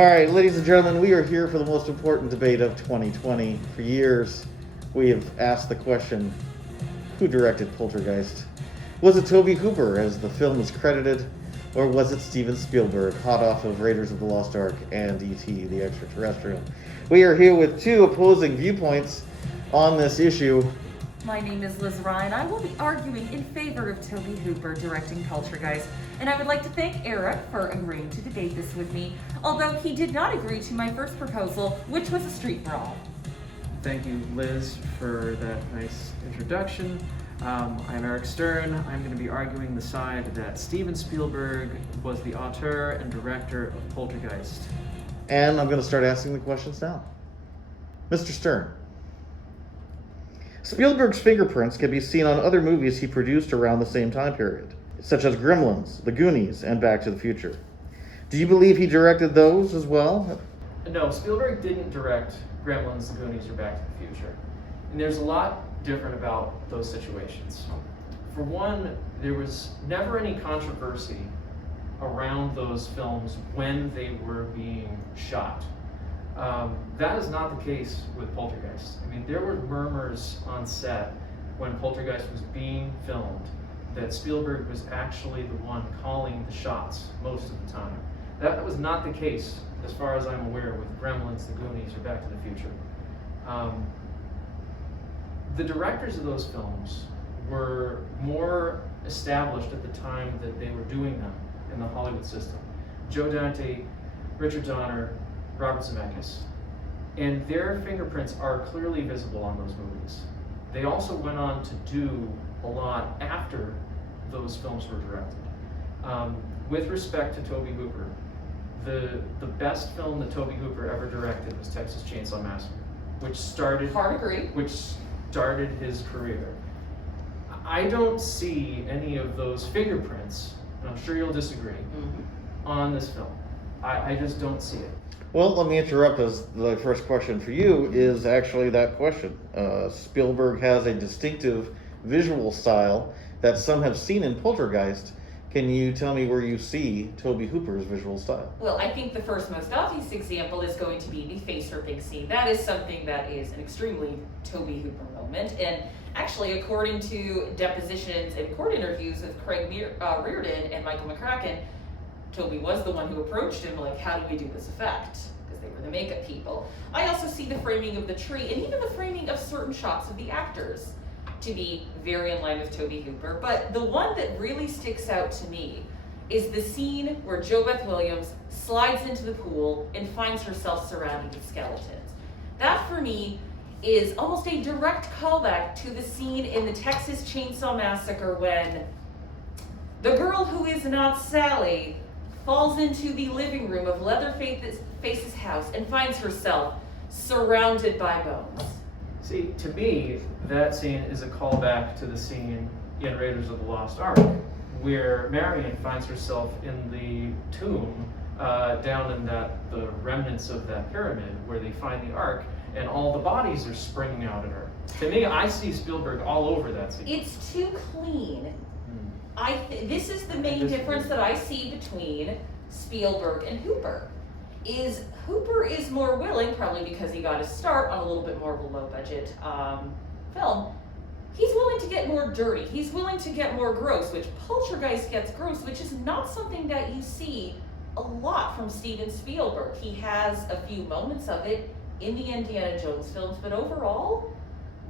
All right, ladies and gentlemen, we are here for the most important debate of 2020. For years, we have asked the question, who directed Poltergeist? Was it Tobe Hooper, as the film is credited, or was it Steven Spielberg, hot off of Raiders of the Lost Ark and E.T. the Extraterrestrial? We are here with two opposing viewpoints on this issue. My name is Liz Ryan. I will be arguing in favor of Tobe Hooper directing Poltergeist, and I would like to thank Eric for agreeing to debate this with me, although he did not agree to my first proposal, which was a street brawl. Thank you, Liz, for that nice introduction. I'm Eric Stern. I'm going to be arguing the side that Steven Spielberg was the auteur and director of Poltergeist. And I'm going to start asking the questions now. Mr. Stern. Spielberg's fingerprints can be seen on other movies he produced around the same time period, such as Gremlins, The Goonies, and Back to the Future. Do you believe he directed those as well? No, Spielberg didn't direct Gremlins, The Goonies, or Back to the Future. And there's a lot different about those situations. For one, there was never any controversy around those films when they were being shot. That is not the case with Poltergeist. I mean, there were murmurs on set when Poltergeist was being filmed that Spielberg was actually the one calling the shots most of the time. That was not the case, as far as I'm aware, with Gremlins, The Goonies, or Back to the Future. The directors of those films were more established at the time that they were doing them in the Hollywood system. Joe Dante, Richard Donner, Robert Zemeckis. And their fingerprints are clearly visible on those movies. They also went on to do a lot after those films were directed. With respect to Tobe Hooper, the best film that Tobe Hooper ever directed was Texas Chainsaw Massacre, which started his career. I don't see any of those fingerprints, and I'm sure you'll disagree, on this film. I just don't see it. Well, let me interrupt, as the first question for you is actually that question. Spielberg has a distinctive visual style that some have seen in Poltergeist. Can you tell me where you see Tobe Hooper's visual style? Well, I think the first most obvious example is going to be the face ripping scene. That is something that is an extremely Tobe Hooper moment. And actually, according to depositions and court interviews with Craig Reardon and Michael McCracken, Tobe was the one who approached him, like, how do we do this effect? Because they were the makeup people. I also see the framing of the tree and even the framing of certain shots of the actors to be very in line with Tobe Hooper. But the one that really sticks out to me is the scene where Jo Beth Williams slides into the pool and finds herself surrounded with skeletons. That, for me, is almost a direct callback to the scene in the Texas Chainsaw Massacre when the girl who is not Sally falls into the living room of Leatherface's house and finds herself surrounded by bones. See, to me, that scene is a callback to the scene in Raiders of the Lost Ark, where Marion finds herself in the tomb down in the remnants of that pyramid where they find the Ark, and all the bodies are springing out at her. To me, I see Spielberg all over that scene. It's too clean. This is the main difference that I see between Spielberg and Hooper. Hooper is more willing, probably because he got his start on a little bit more of a low-budget film. He's willing to get more dirty. He's willing to get more gross, which Poltergeist gets gross, which is not something that you see a lot from Steven Spielberg. He has a few moments of it in the Indiana Jones films, but overall,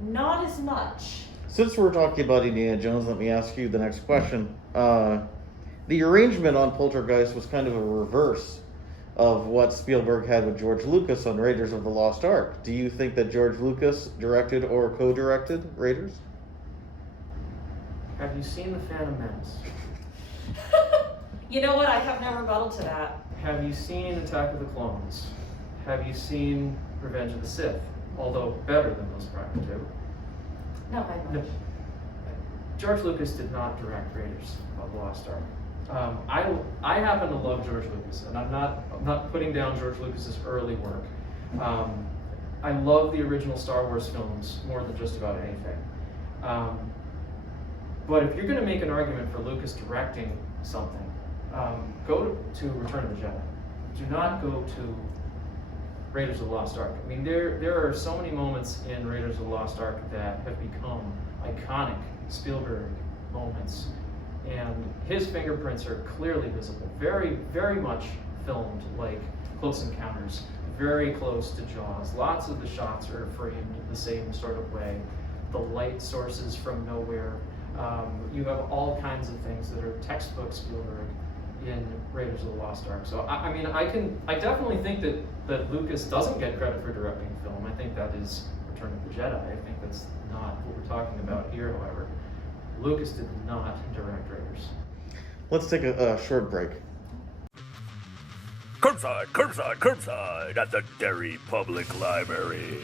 not as much. Since we're talking about Indiana Jones, let me ask you the next question. The arrangement on Poltergeist was kind of a reverse of what Spielberg had with George Lucas on Raiders of the Lost Ark. Do you think that George Lucas directed or co-directed Raiders? Have you seen The Phantom Menace? You know what? I have no rebuttal to that. Have you seen Attack of the Clones? Have you seen Revenge of the Sith? Although better than those prior two. Not by much. No. George Lucas did not direct Raiders of the Lost Ark. I happen to love George Lucas, and I'm not putting down George Lucas's early work. I love the original Star Wars films more than just about anything. But if you're going to make an argument for Lucas directing something, go to Return of the Jedi. do not go to Raiders of the Lost Ark. I mean, there are so many moments in Raiders of the Lost Ark that have become iconic Spielberg moments, and his fingerprints are clearly visible. Very, very much filmed like Close Encounters, very close to Jaws. Lots of the shots are framed the same sort of way. The light sources from nowhere. You have all kinds of things that are textbook Spielberg in Raiders of the Lost Ark. So I mean, I definitely think that Lucas doesn't get credit for directing film. I think that is Return of the Jedi. I think that's not what we're talking about here, however. Lucas did not direct Raiders. Let's take a short break. Curbside, curbside, curbside at the Derry Public Library.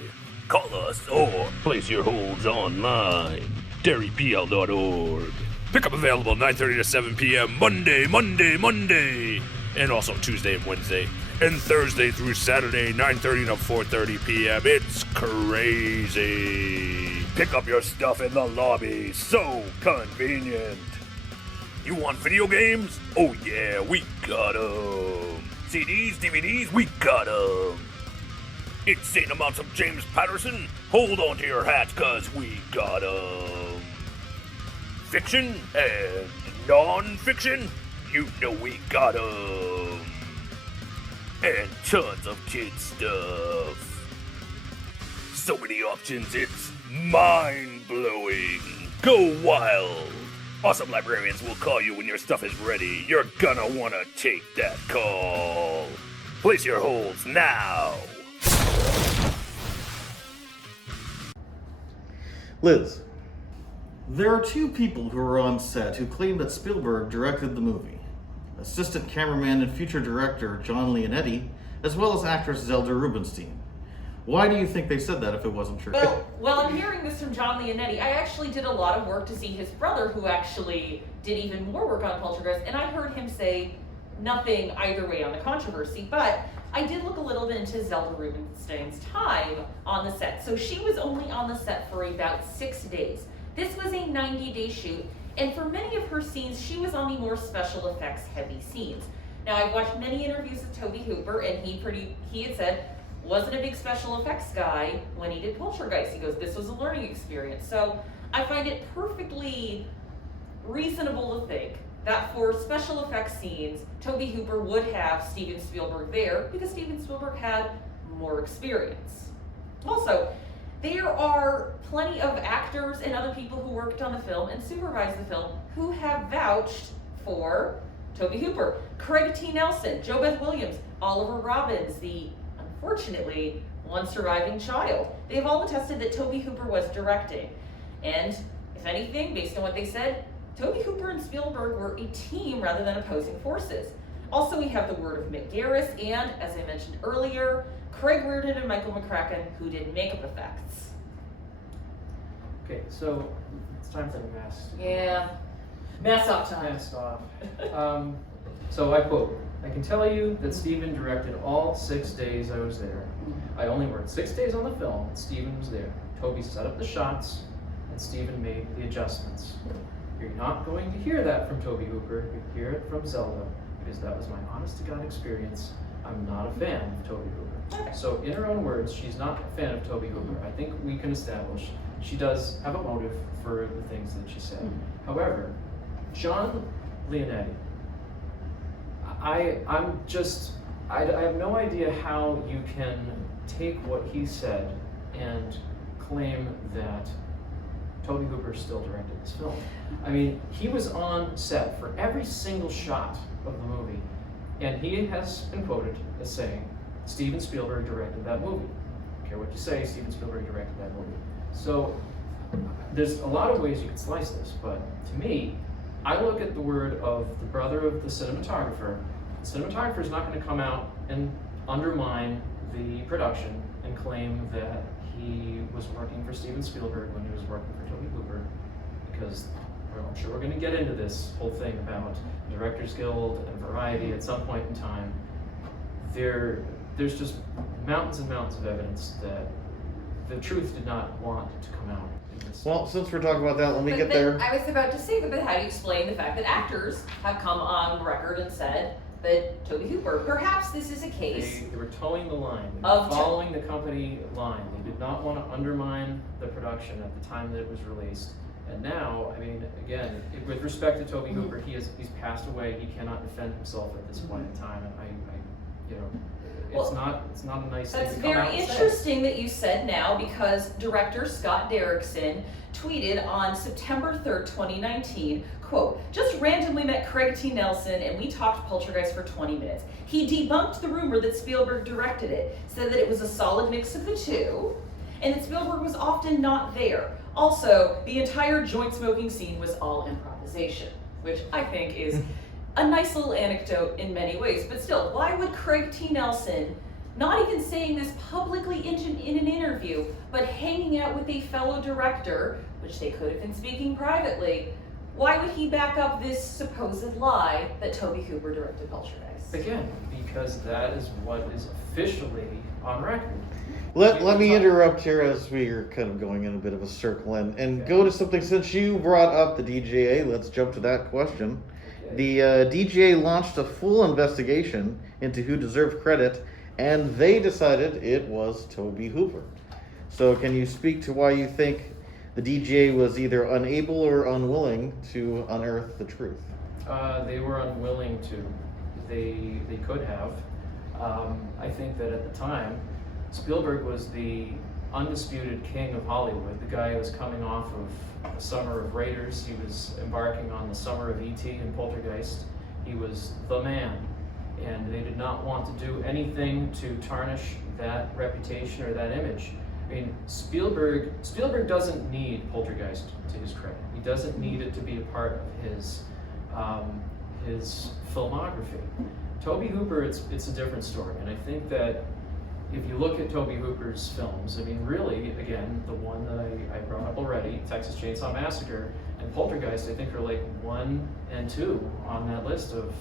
Call us or place your holds online. DerryPL.org. Pickup available 9:30 to 7 p.m. Monday. And also Tuesday and Wednesday. And Thursday through Saturday, 9:30 to 4:30 p.m. It's crazy. Pick up your stuff in the lobby. So convenient. You want video games? Oh yeah, we got 'em. CDs, DVDs, we got 'em. Insane amounts of James Patterson? Hold on to your hats, cause we got 'em. Fiction and non-fiction? You know we got 'em. And tons of kid stuff. So many options, it's mind-blowing. Go wild. Awesome librarians will call you when your stuff is ready. You're gonna wanna take that call. Place your holds now. Liz, there are two people who were on set who claim that Spielberg directed the movie. Assistant cameraman and future director John Leonetti, as well as actress Zelda Rubinstein. Why do you think they said that if it wasn't true? Well, I'm hearing this from John Leonetti. I actually did a lot of work to see his brother, who actually did even more work on Poltergeist, and I heard him say nothing either way on the controversy, but I did look a little bit into Zelda Rubinstein's time on the set. So she was only on the set for about 6 days. This was a 90-day shoot, and for many of her scenes, she was on the more special effects heavy scenes. Now, I've watched many interviews with Tobe Hooper, and he had said, wasn't a big special effects guy when he did Poltergeist. He goes, this was a learning experience. So I find it perfectly reasonable to think that for special effects scenes, Tobe Hooper would have Steven Spielberg there because Steven Spielberg had more experience. Also, there are plenty of actors and other people who worked on the film and supervised the film who have vouched for Tobe Hooper. Craig T. Nelson, JoBeth Williams, Oliver Robbins, the unfortunately one surviving child. They've all attested that Tobe Hooper was directing. And if anything, based on what they said, Tobe Hooper and Spielberg were a team rather than opposing forces. Also, we have the word of Mick Garris and, as I mentioned earlier, Craig Reardon and Michael McCracken, who did makeup effects. Okay, so it's time for the mess. Yeah. Mess up time. Messed off. So I quote, I can tell you that Steven directed all 6 days I was there. I only worked 6 days on the film, and Steven was there. Toby set up the shots, and Steven made the adjustments. You're not going to hear that from Tobe Hooper. You hear it from Zelda, because that was my honest-to-God experience. I'm not a fan of Tobe Hooper. Okay. So in her own words, she's not a fan of Tobe Hooper. I think we can establish she does have a motive for the things that she said. However, John Leonetti, I have no idea how you can take what he said and claim that Tobe Hooper still directed this film. I mean, he was on set for every single shot of the movie, and he has been quoted as saying, Steven Spielberg directed that movie. I don't care what you say, Steven Spielberg directed that movie. So there's a lot of ways you can slice this, but to me, I look at the word of the brother of the cinematographer. The cinematographer is not going to come out and undermine the production and claim that he was working for Steven Spielberg when he was working for Tobe Hooper, because I'm sure we're going to get into this whole thing about Directors Guild and Variety at some point in time. There's just mountains and mountains of evidence that the truth did not want to come out. Well, since we're talking about that, let me But get then there. I was about to say, but how do you explain the fact that actors have come on record and said that Tobe Hooper, perhaps this is a case. They were towing the line. They Of were following the company line. They did not want to undermine the production at the time that it was released. And now, I mean, again, with respect to Tobe Hooper, he's passed away. He cannot defend himself at this point in time, and I you know, it's not a nice thing That's to come out very and say. interesting that you said now, because director Scott Derrickson tweeted on September 3rd, 2019, quote, "Just randomly met Craig T. Nelson and we talked Poltergeist for 20 minutes. He debunked the rumor that Spielberg directed it, said that it was a solid mix of the two, and that Spielberg was often not there. Also, the entire joint smoking scene was all improvisation," which I think is a nice little anecdote in many ways. But still, why would Craig T. Nelson, not even saying this publicly in an interview, but hanging out with a fellow director, which they could have been speaking privately, why would he back up this supposed lie that Tobe Hooper directed Poltergeist? Again, because that is what is officially on record. Let me interrupt here as we are kind of going in a bit of a circle and go to something. Since you brought up the DGA, let's jump to that question. The DGA launched a full investigation into who deserved credit, and they decided it was Tobe Hooper. So can you speak to why you think the DGA was either unable or unwilling to unearth the truth? They were unwilling to. They could have. I think that at the time, Spielberg was the undisputed king of Hollywood, the guy who was coming off of the summer of Raiders. He was embarking on the summer of E.T. and Poltergeist. He was the man, and they did not want to do anything to tarnish that reputation or that image. I mean, Spielberg doesn't need Poltergeist to his credit. He doesn't need it to be a part of his filmography. Tobe Hooper, it's a different story, and I think that if you look at Tobe Hooper's films, I mean, really, again, the one that I brought up already, Texas Chainsaw Massacre and Poltergeist, I think are like 1 and 2 on that list of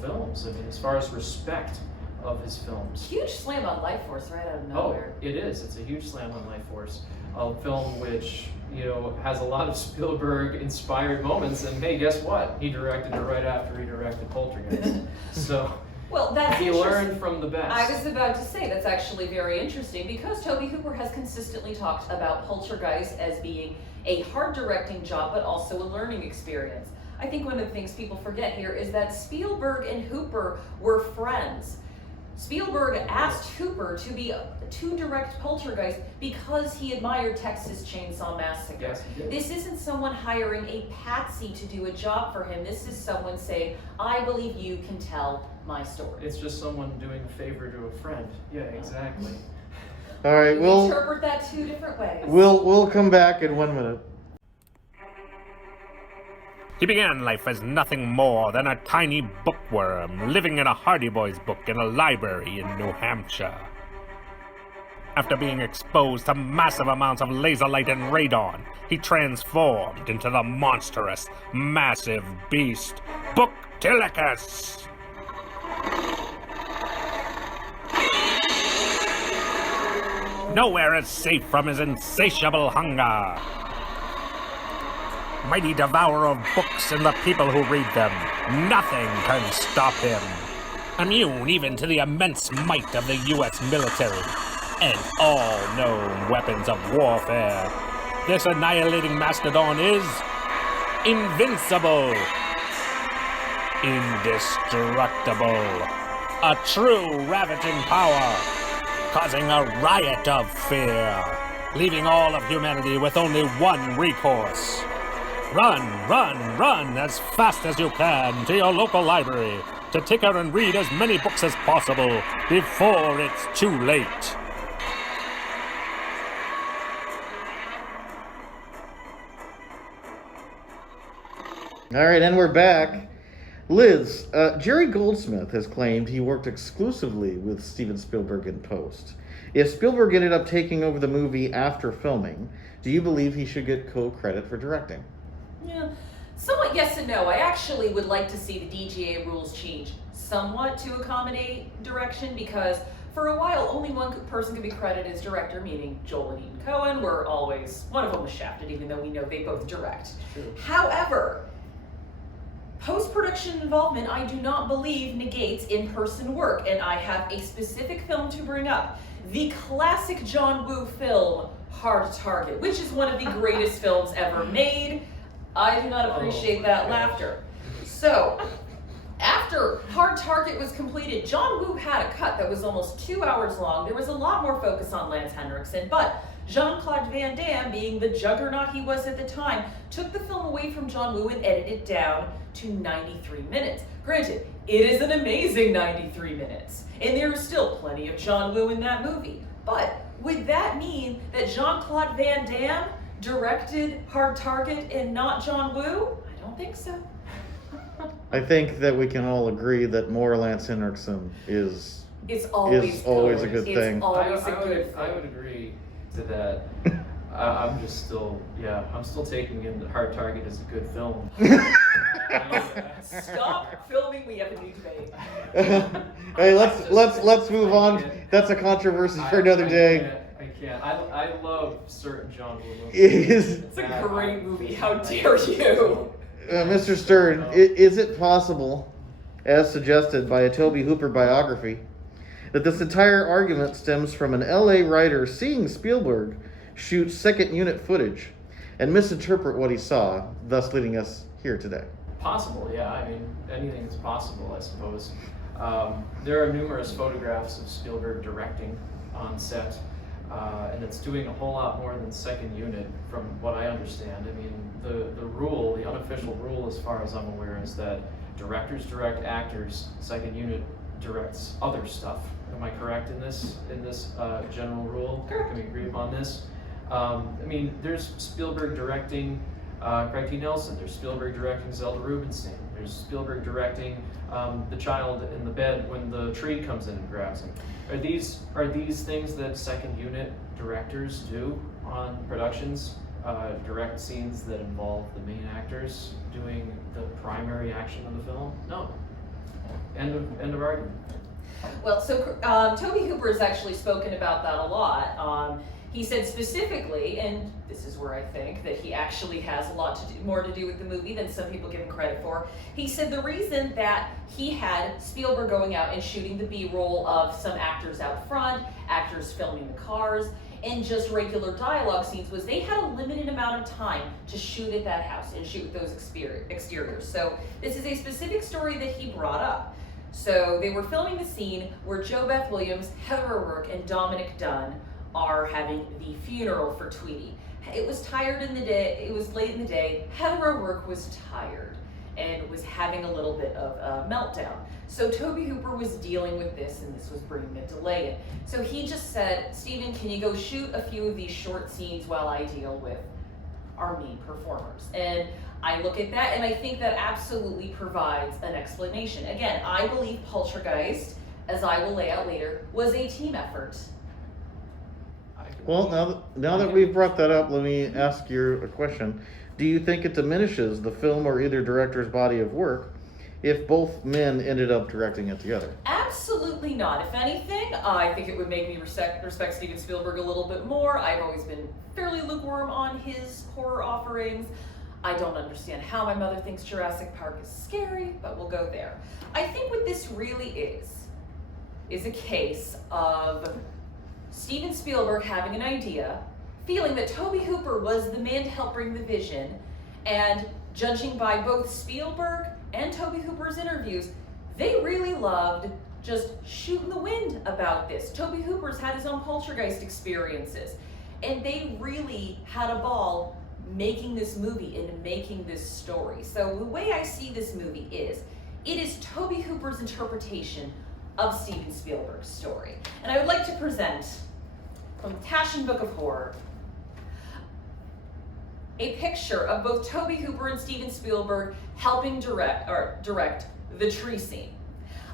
films. I mean, as far as respect of his films. Huge slam on Life Force right out of Oh, nowhere. it is. It's a huge slam on Life Force. A film which, you know, has a lot of Spielberg-inspired moments, and hey, guess what? He directed it right after he directed Poltergeist. So, Well, that's he interesting. learned from the best. I was about to say that's actually very interesting, because Tobe Hooper has consistently talked about Poltergeist as being a hard directing job, but also a learning experience. I think one of the things people forget here is that Spielberg and Hooper were friends. Spielberg asked Hooper to direct Poltergeist because he admired Texas Chainsaw Massacre. Yes, he did. This isn't someone hiring a patsy to do a job for him. This is someone saying, "I believe you can tell my story." It's just someone doing a favor to a friend. Yeah, exactly. All right, You interpret that 2 different ways. we'll come back in 1 minute. He began life as nothing more than a tiny bookworm living in a Hardy Boys book in a library in New Hampshire. After being exposed to massive amounts of laser light and radon, he transformed into the monstrous, massive beast, Booktilicus. Nowhere is safe from his insatiable hunger. Mighty devourer of books and the people who read them, nothing can stop him. Immune even to the immense might of the U.S. military and all known weapons of warfare, this annihilating mastodon is invincible, indestructible, a true ravaging power, causing a riot of fear, leaving all of humanity with only one recourse. Run, run, run as fast as you can to your local library to take out and read as many books as possible before it's too late. All right, and we're back. Liz, Jerry Goldsmith has claimed he worked exclusively with Steven Spielberg in post. If Spielberg ended up taking over the movie after filming, do you believe he should get co-credit for directing? Yeah, somewhat yes and no. I actually would like to see the DGA rules change somewhat to accommodate direction, because for a while only one person could be credited as director, meaning Joel and Ethan Coen were always, one of them was shafted, even though we know they both direct. True. However, Post-production involvement, I do not believe negates in-person work, and I have a specific film to bring up. The classic John Woo film, Hard Target, which is one of the greatest films ever made. I do not appreciate that laughter. So, after Hard Target was completed, John Woo had a cut that was almost 2 hours long. There was a lot more focus on Lance Henriksen, but Jean-Claude Van Damme, being the juggernaut he was at the time, took the film away from John Woo and edited it down to 93 minutes. Granted, it is an amazing 93 minutes, and there is still plenty of John Woo in that movie. But would that mean that Jean-Claude Van Damme directed Hard Target and not John Woo? I don't think so. I think that we can all agree that more Lance Henriksen is always a good thing. It's always a good thing. I would agree to that. I'm just still, I'm still taking in that Hard Target is a good film. Stop filming. We have a new debate. Hey, let's move on. That's a controversy for another day. I can't. I love certain John Woo movies. It's a great movie. How dare you? Mr. Stern, is it possible, as suggested by a Tobe Hooper biography, that this entire argument stems from an LA writer seeing Spielberg shoot second unit footage and misinterpret what he saw, thus leading us here today? Possible, yeah. I mean, anything is possible, I suppose. There are numerous photographs of Spielberg directing on set, and it's doing a whole lot more than second unit, from what I understand. I mean, the unofficial rule, as far as I'm aware, is that directors direct actors, second unit directs other stuff. Am I correct in this general rule? Correct. Can we agree upon this? I mean, there's Spielberg directing Craig T. Nelson. There's Spielberg directing Zelda Rubinstein. There's Spielberg directing the child in the bed when the tree comes in and grabs him. Are these things that second unit directors do on productions? Direct scenes that involve the main actors doing the primary action of the film? No. End of argument. Well, so Tobe Hooper has actually spoken about that a lot. He said specifically, and this is where I think that he actually has a lot more to do with the movie than some people give him credit for. He said the reason that he had Spielberg going out and shooting the B-roll of some actors out front, actors filming the cars, and just regular dialogue scenes was they had a limited amount of time to shoot at that house and shoot those exteriors. So this is a specific story that he brought up. So they were filming the scene where Jo Beth Williams, Heather O'Rourke, and Dominic Dunn are having the funeral for Tweety. It was late in the day. Heather O'Rourke was tired and was having a little bit of a meltdown. So Tobe Hooper was dealing with this, and this was bringing a delay in. So he just said, Steven, can you go shoot a few of these short scenes while I deal with our main performers? And I look at that, and I think that absolutely provides an explanation. Again, I believe Poltergeist, as I will lay out later, was a team effort. Well, now that we've brought that up, let me ask you a question. Do you think it diminishes the film or either director's body of work if both men ended up directing it together? Absolutely not. If anything, I think it would make me respect Steven Spielberg a little bit more. I've always been fairly lukewarm on his horror offerings. I don't understand how my mother thinks Jurassic Park is scary, but we'll go there. I think what this really is a case of Steven Spielberg having an idea, feeling that Tobe Hooper was the man to help bring the vision, and judging by both Spielberg and Tobe Hooper's interviews, they really loved just shooting the wind about this. Tobe Hooper's had his own Poltergeist experiences, and they really had a ball making this movie and making this story. So the way I see this movie is, it is Tobe Hooper's interpretation of Steven Spielberg's story. And I would like to present, from the Taschen Book of Horror, a picture of both Tobe Hooper and Steven Spielberg helping direct the tree scene.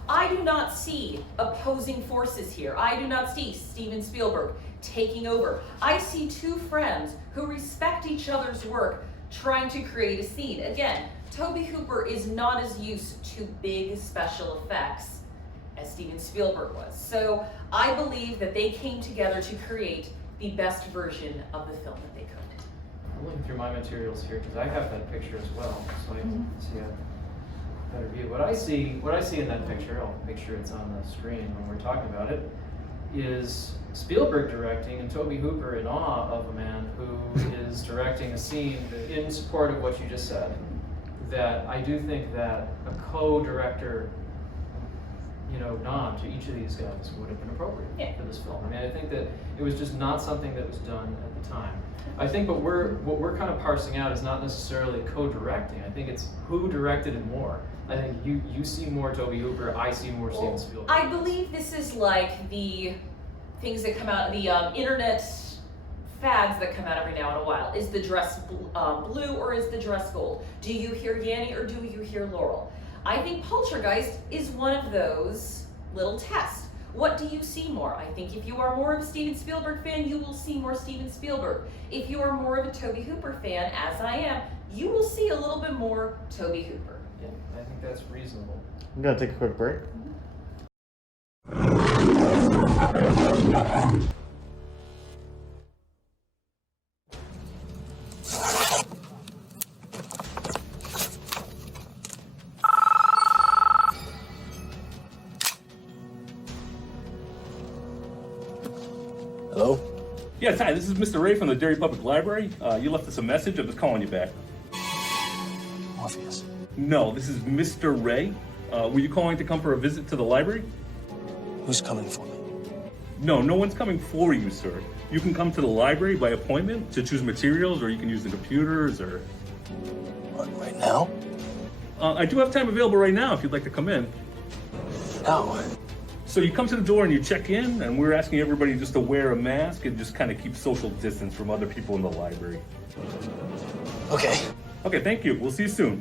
I do not see opposing forces here. I do not see Steven Spielberg taking over. I see two friends who respect each other's work trying to create a scene. Again, Tobe Hooper is not as used to big special effects as Steven Spielberg was. So I believe that they came together to create the best version of the film that they could. I'm looking through my materials here because I have that picture as well, so I can see it. better view. What I see in that picture, I'll make sure it's on the screen when we're talking about it, is Spielberg directing and Tobe Hooper in awe of a man who is directing a scene in support of what you just said. That I do think that a co-director, nod to each of these guys would have been appropriate for this film. I mean, I think that it was just not something that was done at the time. I think what we're kind of parsing out is not necessarily co-directing. I think it's who directed it more. I think you see more Tobe Hooper, I see more Steven Spielberg. I believe this is like the things that come out, the internet fads that come out every now and a while. Is the dress blue or is the dress gold? Do you hear Yanny or do you hear Laurel? I think Poltergeist is one of those little tests. What do you see more? I think if you are more of a Steven Spielberg fan, you will see more Steven Spielberg. If you are more of a Tobe Hooper fan, as I am, you will see a little bit more Tobe Hooper. Yeah, I think that's reasonable. I'm going to take a quick break. Hello? Yes, hi, this is Mr. Ray from the Derry Public Library. You left us a message. I'm just calling you back. Morpheus. No, this is Mr. Ray. Were you calling to come for a visit to the library? Who's coming for me? No, no one's coming for you, sir. You can come to the library by appointment to choose materials, or you can use the computers, or... What, right now? I do have time available right now if you'd like to come in. How? So you come to the door and you check in, and we're asking everybody just to wear a mask and just kind of keep social distance from other people in the library. Okay. Okay, thank you. We'll see you soon.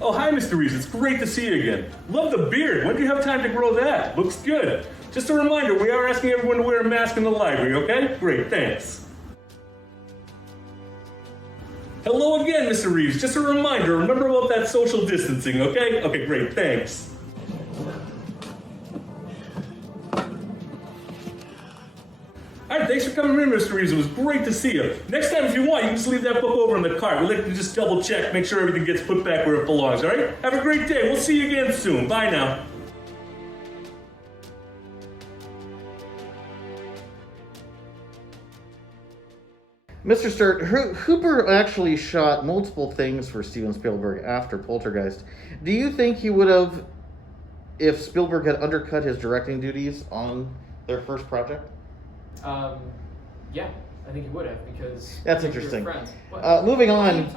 Oh, hi, Mr. Reeves. It's great to see you again. Love the beard. When do you have time to grow that? Looks good. Just a reminder, we are asking everyone to wear a mask in the library, okay? Great, thanks. Hello again, Mr. Reeves. Just a reminder, remember about that social distancing, okay? Okay, great, thanks. All right, thanks for coming in, Mr. Reeves. It was great to see you. Next time, if you want, you can just leave that book over in the cart. We'd like to just double check, make sure everything gets put back where it belongs, all right? Have a great day. We'll see you again soon. Bye now. Mr. Sturt, Hooper actually shot multiple things for Steven Spielberg after Poltergeist. Do you think he would have, if Spielberg had undercut his directing duties on their first project? Yeah, I think he would have, because That's they're interesting. friends. Moving on.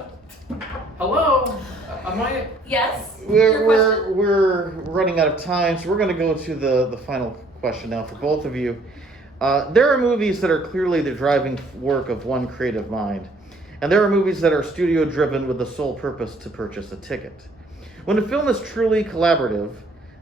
Hello? Am I? Yes? Your question? We're running out of time, so we're going to go to the final question now for both of you. There are movies that are clearly the driving work of one creative mind, and there are movies that are studio driven with the sole purpose to purchase a ticket. When a film is truly collaborative,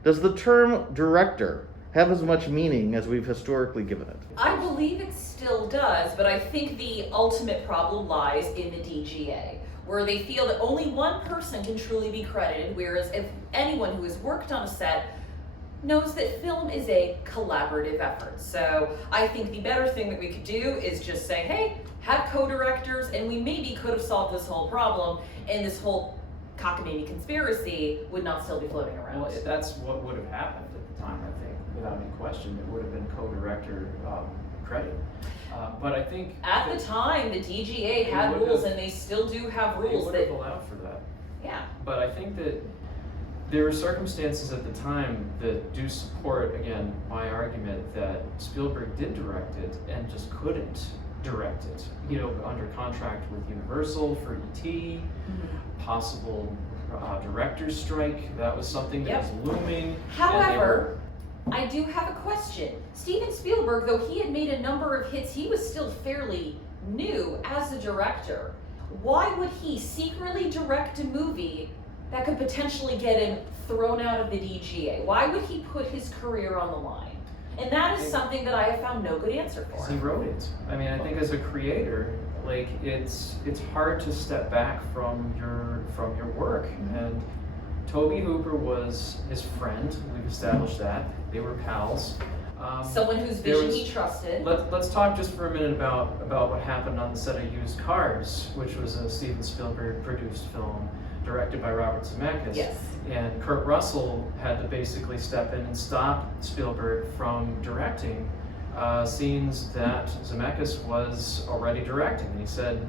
does the term director have as much meaning as we've historically given it? I believe it still does, but I think the ultimate problem lies in the DGA, where they feel that only one person can truly be credited, whereas if anyone who has worked on a set knows that film is a collaborative effort. So I think the better thing that we could do is just say, hey, have co-directors, and we maybe could have solved this whole problem, and this whole cockamamie conspiracy would not still be floating around. Well, that's what would have happened at the time, I think, without any question. It would have been co-director credit. But I think at the time, the DGA had rules, and they still do have rules. They would have allowed for that. Yeah. But I think that there are circumstances at the time that do support, again, my argument that Spielberg did direct it and just couldn't direct it. You know, under contract with Universal for E.T., possible director's strike. That was something that was looming. However, I do have a question. Steven Spielberg, though he had made a number of hits, he was still fairly new as a director. Why would he secretly direct a movie that could potentially get him thrown out of the DGA? Why would he put his career on the line? And that is something that I have found no good answer for. He wrote it. I mean, I think as a creator, like it's hard to step back from your work. And Tobe Hooper was his friend. We've established that they were pals. Someone whose vision he trusted. Let's talk just for a minute about what happened on the set of Used Cars, which was a Steven Spielberg produced film directed by Robert Zemeckis. Yes. And Kurt Russell had to basically step in and stop Spielberg from directing scenes that Zemeckis was already directing. And he said,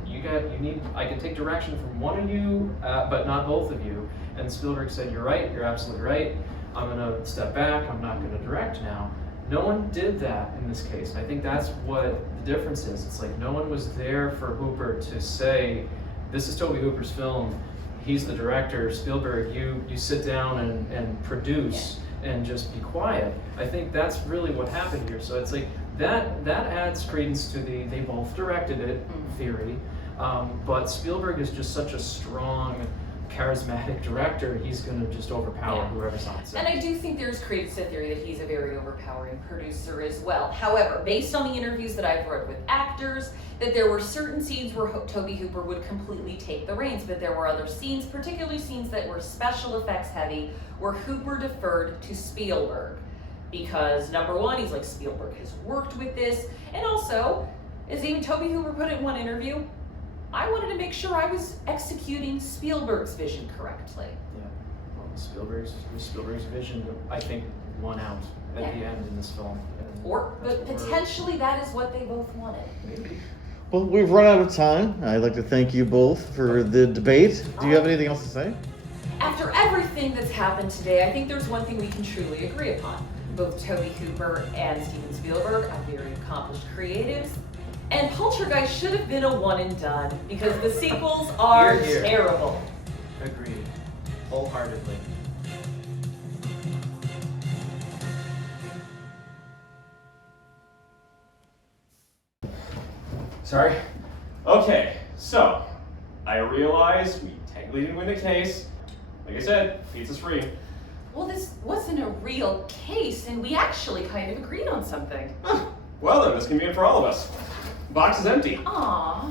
I can take direction from one of you, but not both of you. And Spielberg said, you're right, you're absolutely right. I'm gonna step back, I'm not gonna direct now. No one did that in this case. And I think that's what the difference is. It's like no one was there for Hooper to say, this is Tobe Hooper's film, he's the director, Spielberg, you sit down and produce and just be quiet. I think that's really what happened here. So it's like that adds credence to the they both directed it theory, but Spielberg is just such a strong, charismatic director, he's going to just overpower whoever's on set. And I do think there's credence to the theory that he's a very overpowering producer as well. However, based on the interviews that I've read with actors, that there were certain scenes where Tobe Hooper would completely take the reins, but there were other scenes, particularly scenes that were special effects heavy, where Hooper deferred to Spielberg. Because number one, he's like, Spielberg has worked with this, and also, as even Tobe Hooper put it in one interview, I wanted to make sure I was executing Spielberg's vision correctly. Yeah, well, Spielberg's vision, I think, won out at the end in this film. But potentially that is what they both wanted. Maybe. Well, we've run out of time. I'd like to thank you both for the debate. Do you have anything else to say? After everything that's happened today, I think there's one thing we can truly agree upon. Both Tobe Hooper and Steven Spielberg are very accomplished creatives. And Poltergeist should have been a one and done because the sequels are terrible. Agreed. Wholeheartedly. Sorry? Okay, so I realize we technically didn't win the case. Like I said, pizza's free. Well, this wasn't a real case, and we actually kind of agreed on something. Well then, this can be it for all of us. Box is empty. Aww.